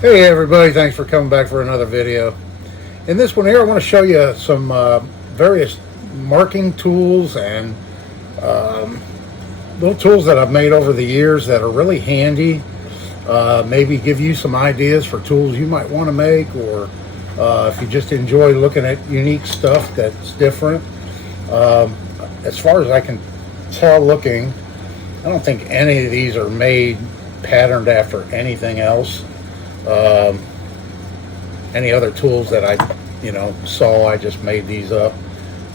Hey everybody, thanks for coming back for another video. In this one here I want to show you some various marking tools and little tools that I've made over the years that are really handy. Maybe give you some ideas for tools you might want to make, or if you just enjoy looking at unique stuff that's different. As far as I can tell looking, I don't think any of these are made patterned after anything else. Any other tools that I saw, I just made these up.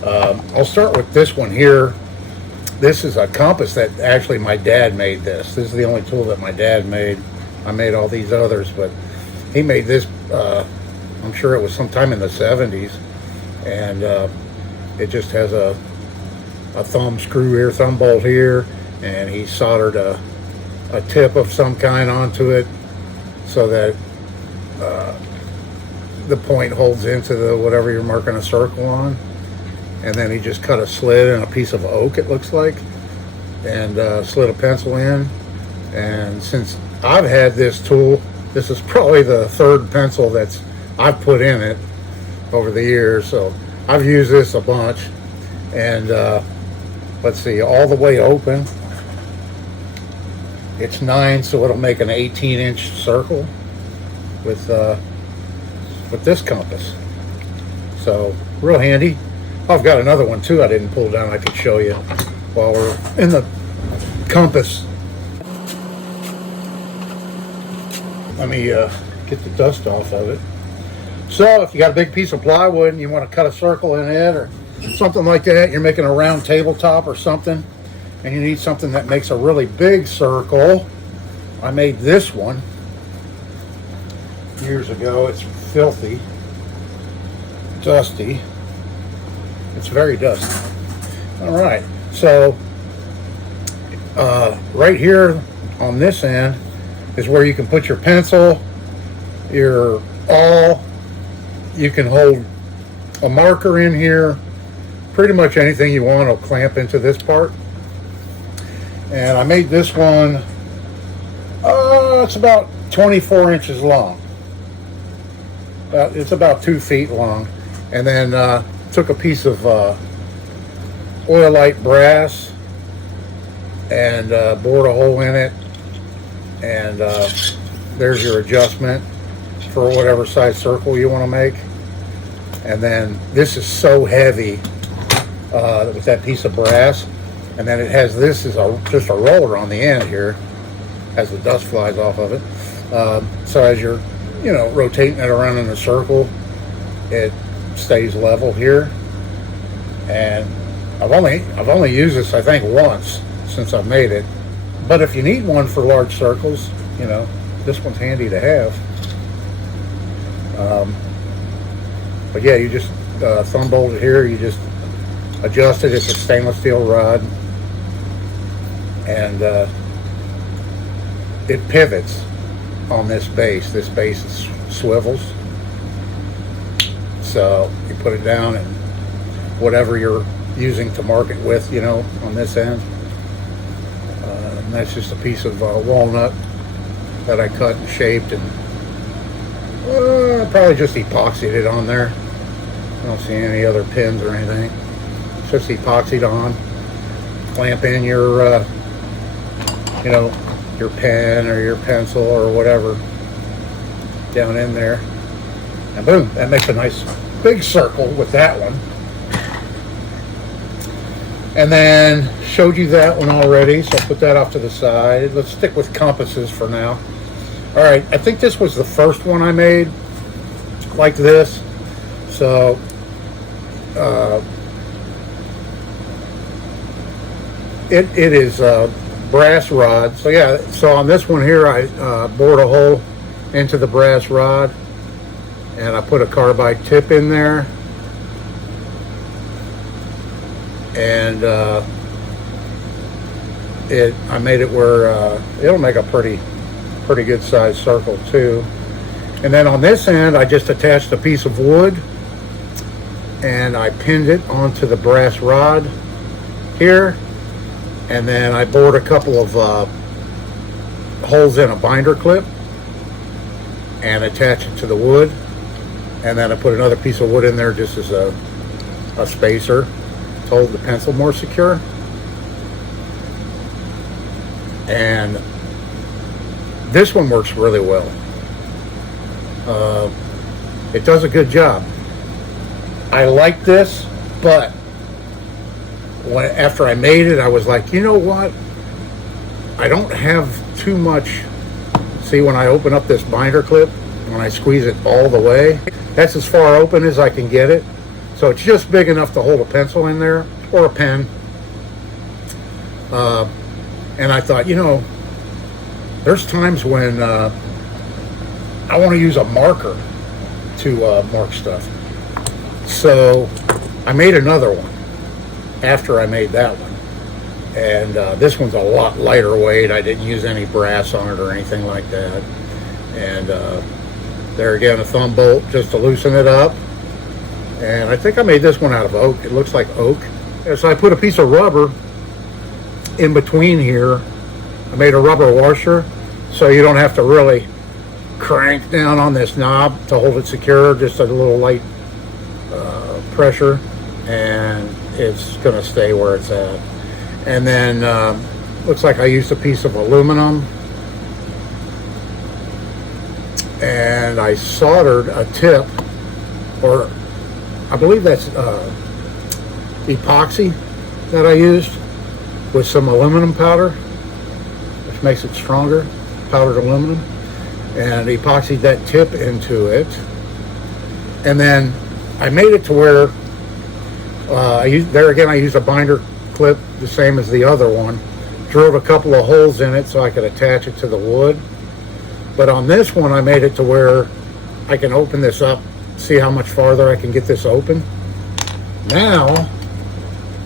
I'll start with this one here. This is a compass that actually my dad made. This is the only tool that my dad made. I made all these others, but he made this, I'm sure it was sometime in the 70s, and it just has a thumb screw here, thumb bolt here, and he soldered a tip of some kind onto it so that the point holds into the whatever you're marking a circle on. And then he just cut a slit in a piece of oak, it looks like, and slid a pencil in. And since I've had this tool, this is probably the third pencil that's I've put in it over the years, so I've used this a bunch. And let's see, all the way open, it's 9, so it'll make an 18-inch circle with this compass. So real handy. I've got another one too I didn't pull down I could show you while we're in the compass. Let me get the dust off of it. So if you got a big piece of plywood and you want to cut a circle in it or something like that, you're making a round tabletop or something, and you need something that makes a really big circle. I made this one years ago. It's filthy, dusty. It's very dusty. All right, so right here on this end is where you can put your pencil, your awl. You can hold a marker in here. Pretty much anything you want will clamp into this part. And I made this one, it's about 24 inches long. It's about 2 feet long. And then took a piece of oilite brass and bored a hole in it. And there's your adjustment for whatever size circle you want to make. And then this is so heavy with that piece of brass. And then it has this is just a roller on the end here as the dust flies off of it. So as you're rotating it around in a circle, it stays level here. And I've only used this I think once since I've made it. But if you need one for large circles, this one's handy to have. But yeah, you just thumb bolt it here. You just adjust it. It's a stainless steel rod, and it pivots on this base. This base swivels. So you put it down and whatever you're using to mark it with, on this end. And that's just a piece of walnut that I cut and shaped, and probably just epoxied it on there. I don't see any other pins or anything. It's just epoxied on. Clamp in your, your pen or your pencil or whatever down in there, and boom, that makes a nice big circle with that one. And then showed you that one already, so I'll put that off to the side. Let's stick with compasses for now. All right, I think this was the first one I made like this. So it is brass rod. So yeah, so on this one here I bored a hole into the brass rod, and I put a carbide tip in there, and I made it where it'll make a pretty good sized circle too. And then on this end I just attached a piece of wood and I pinned it onto the brass rod here, and then I bored a couple of holes in a binder clip, and attach it to the wood. And then I put another piece of wood in there just as a spacer to hold the pencil more secure. And this one works really well. It does a good job. I like this, but after I made it, I was like, you know what? I don't have too much. See, when I open up this binder clip, when I squeeze it all the way, that's as far open as I can get it. So it's just big enough to hold a pencil in there or a pen. And I thought, you know, there's times when I want to use a marker to mark stuff. So I made another one after I made that one. And this one's a lot lighter weight. I didn't use any brass on it or anything like that. And there again, a thumb bolt just to loosen it up. And I think I made this one out of oak. It looks like oak. And so I put a piece of rubber in between here. I made a rubber washer so you don't have to really crank down on this knob to hold it secure. Just a little light pressure, and it's going to stay where it's at. And then looks like I used a piece of aluminum, and I soldered a tip, or I believe that's epoxy that I used with some aluminum powder, which makes it stronger, powdered aluminum, and epoxied that tip into it. And then I made it to where I used a binder clip the same as the other one, drilled a couple of holes in it so I could attach it to the wood. But on this one, I made it to where I can open this up, see how much farther I can get this open. Now,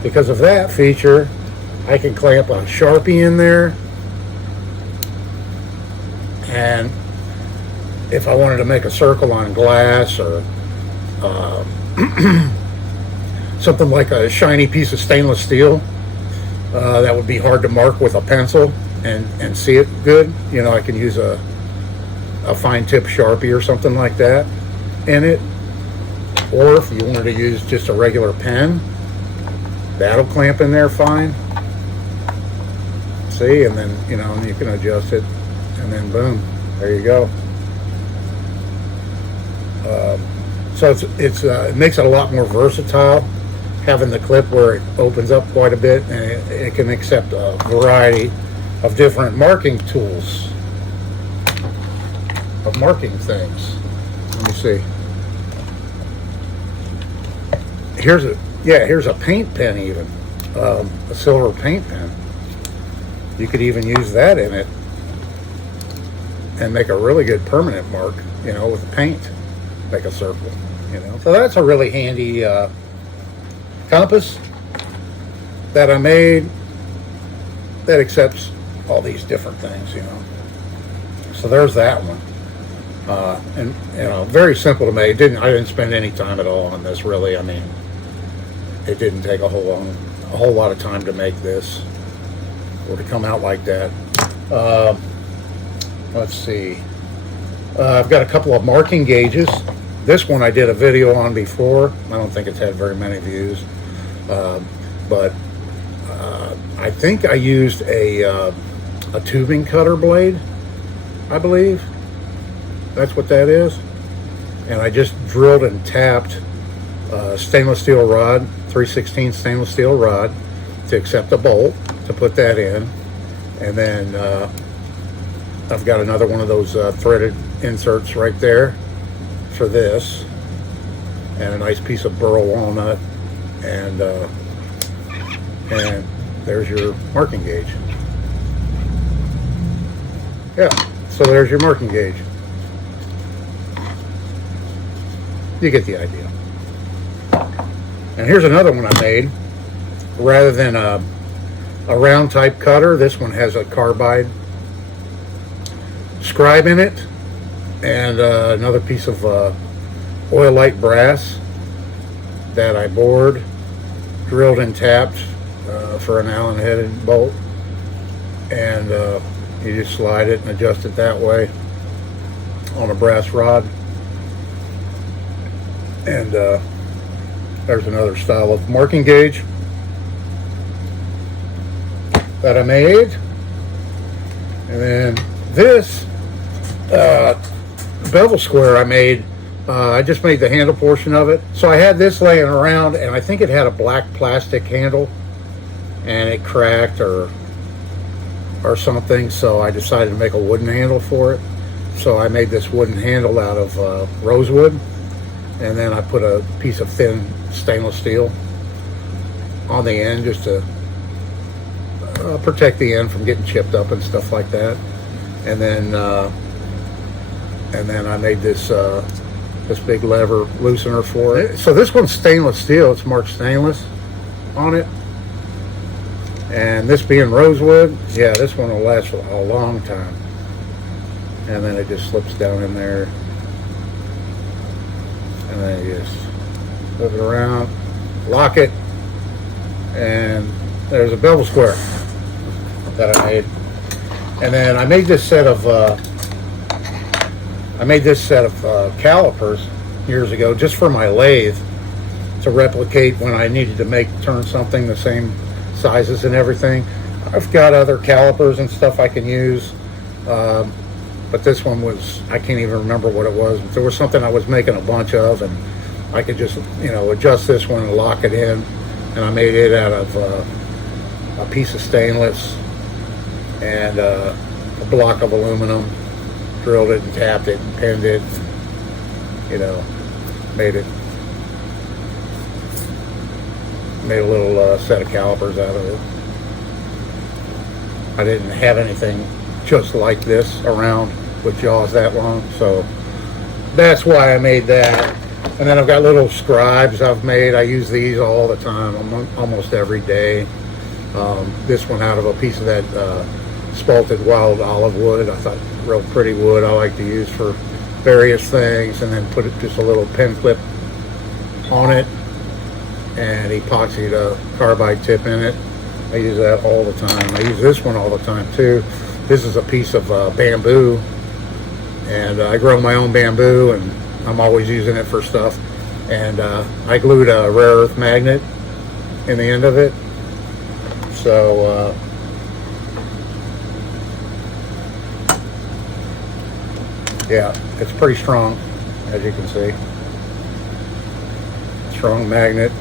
because of that feature, I can clamp a Sharpie in there, and if I wanted to make a circle on glass, or something like a shiny piece of stainless steel that would be hard to mark with a pencil and see it good, you know, I can use a fine tip Sharpie or something like that in it. Or if you wanted to use just a regular pen, that'll clamp in there fine. See, and then, you know, you can adjust it, and then boom, there you go. So it makes it a lot more versatile, having the clip where it opens up quite a bit, and it can accept a variety of different marking tools, of marking things. Let me see. Here's a paint pen, even a silver paint pen. You could even use that in it and make a really good permanent mark, you know, with paint, make a circle, you know. So that's a really handy compass that I made that accepts all these different things, you know. So there's that one. And you know, very simple to make. I didn't spend any time at all on this, really. I mean, it didn't take a whole lot of time to make this or to come out like that. Let's see. I've got a couple of marking gauges. This one I did a video on before. I don't think it's had very many views, but I think I used a tubing cutter blade, I believe. That's what that is. And I just drilled and tapped stainless steel rod, 3/16 stainless steel rod, to accept a bolt, to put that in. And then I've got another one of those threaded inserts right there for this, and a nice piece of burl walnut, and there's your marking gauge. Yeah, so there's your marking gauge. You get the idea. And here's another one I made. Rather than a round type cutter, this one has a carbide scribe in it, and another piece of oil light brass that I bored, drilled and tapped for an Allen headed bolt, and you just slide it and adjust it that way. on a brass rod. And there's another style of marking gauge that I made. And then this bevel square I made, I just made the handle portion of it. So I had this laying around, and I think it had a black plastic handle, and it cracked or something, so I decided to make a wooden handle for it. So I made this wooden handle out of rosewood, and then I put a piece of thin stainless steel on the end just to protect the end from getting chipped up and stuff like that. And then I made this this big lever loosener for it. So this one's stainless steel. It's marked stainless on it. And this being rosewood, yeah, this one will last for a long time. And then it just slips down in there. And then you just flip it around, lock it, and there's a bevel square that I made. And then I made this set of calipers years ago just for my lathe to replicate when I needed to turn something the same sizes and everything. I've got other calipers and stuff I can use, but this one was, I can't even remember what it was. There was something I was making a bunch of, and I could just, adjust this one and lock it in. And I made it out of a piece of stainless and a block of aluminum. Drilled it and tapped it and pinned it. Made a little set of calipers out of it. I didn't have anything just like this around with jaws that long, so that's why I made that. And then I've got little scribes I've made. I use these all the time, almost every day. This one out of a piece of that spalted wild olive wood. I thought real pretty wood I like to use for various things, and then put just a little pin clip on it and epoxied a carbide tip in it. I use that all the time. I use this one all the time too. This is a piece of bamboo, and I grow my own bamboo, and I'm always using it for stuff. And I glued a rare earth magnet in the end of it, so yeah, it's pretty strong, as you can see. Strong magnet,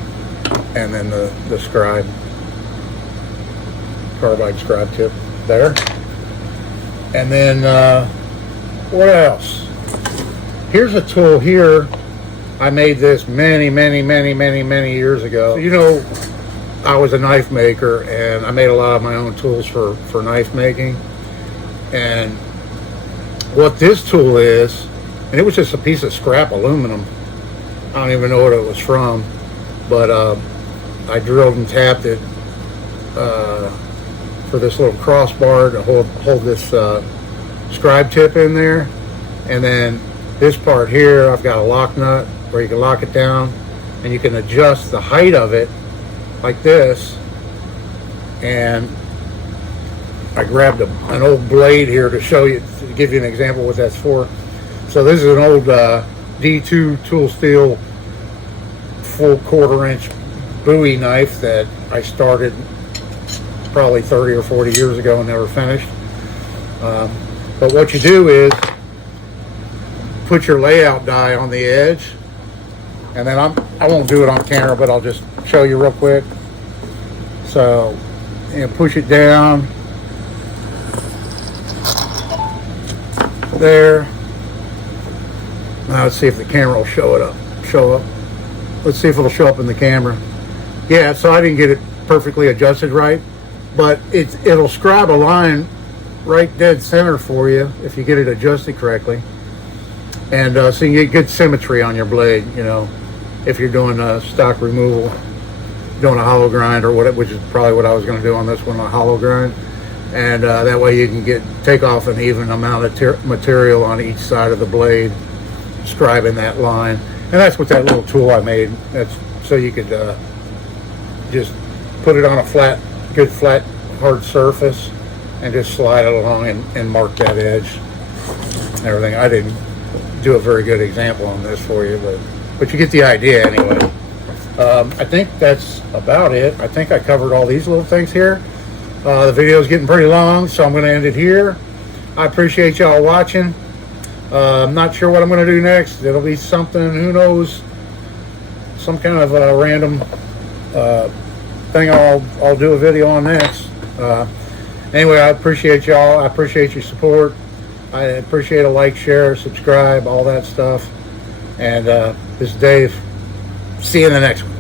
and then the carbide scribe tip there. And then what else? Here's a tool here. I made this many years ago. I was a knife maker, and I made a lot of my own tools for knife making. And what this tool is, and it was just a piece of scrap aluminum. I don't even know what it was from, but I drilled and tapped it for this little crossbar to hold this scribe tip in there. And then this part here, I've got a lock nut where you can lock it down, and you can adjust the height of it like this. And I grabbed an old blade here to show you, to give you an example what that's for. So this is an old D2 tool steel full 1/4 inch Bowie knife that I started probably 30 or 40 years ago and never finished. But what you do is put your layout die on the edge, and then I won't do it on camera, but I'll just show you real quick. So, push it down there. Now let's see if the camera will show up. Let's see if it'll show up in the camera. Yeah, so I didn't get it perfectly adjusted right, but it'll scribe a line right dead center for you if you get it adjusted correctly. And so you get good symmetry on your blade, if you're doing stock removal, doing a hollow grind or what, which is probably what I was going to do on this one, a hollow grind. And that way you can take off an even amount of material on each side of the blade, scribing that line. And that's what that little tool I made. That's so you could just put it on a good flat, hard surface, and just slide it along and mark that edge and everything. do a very good example on this for you, but you get the idea anyway. I think that's about it. I think I covered all these little things here. The video is getting pretty long, so I'm going to end it here. I appreciate y'all watching. I'm not sure what I'm going to do next. It'll be something, who knows, some kind of random thing I'll do a video on next. Anyway, I appreciate y'all. I appreciate your support. I appreciate a like, share, subscribe, all that stuff. And this is Dave. See you in the next one.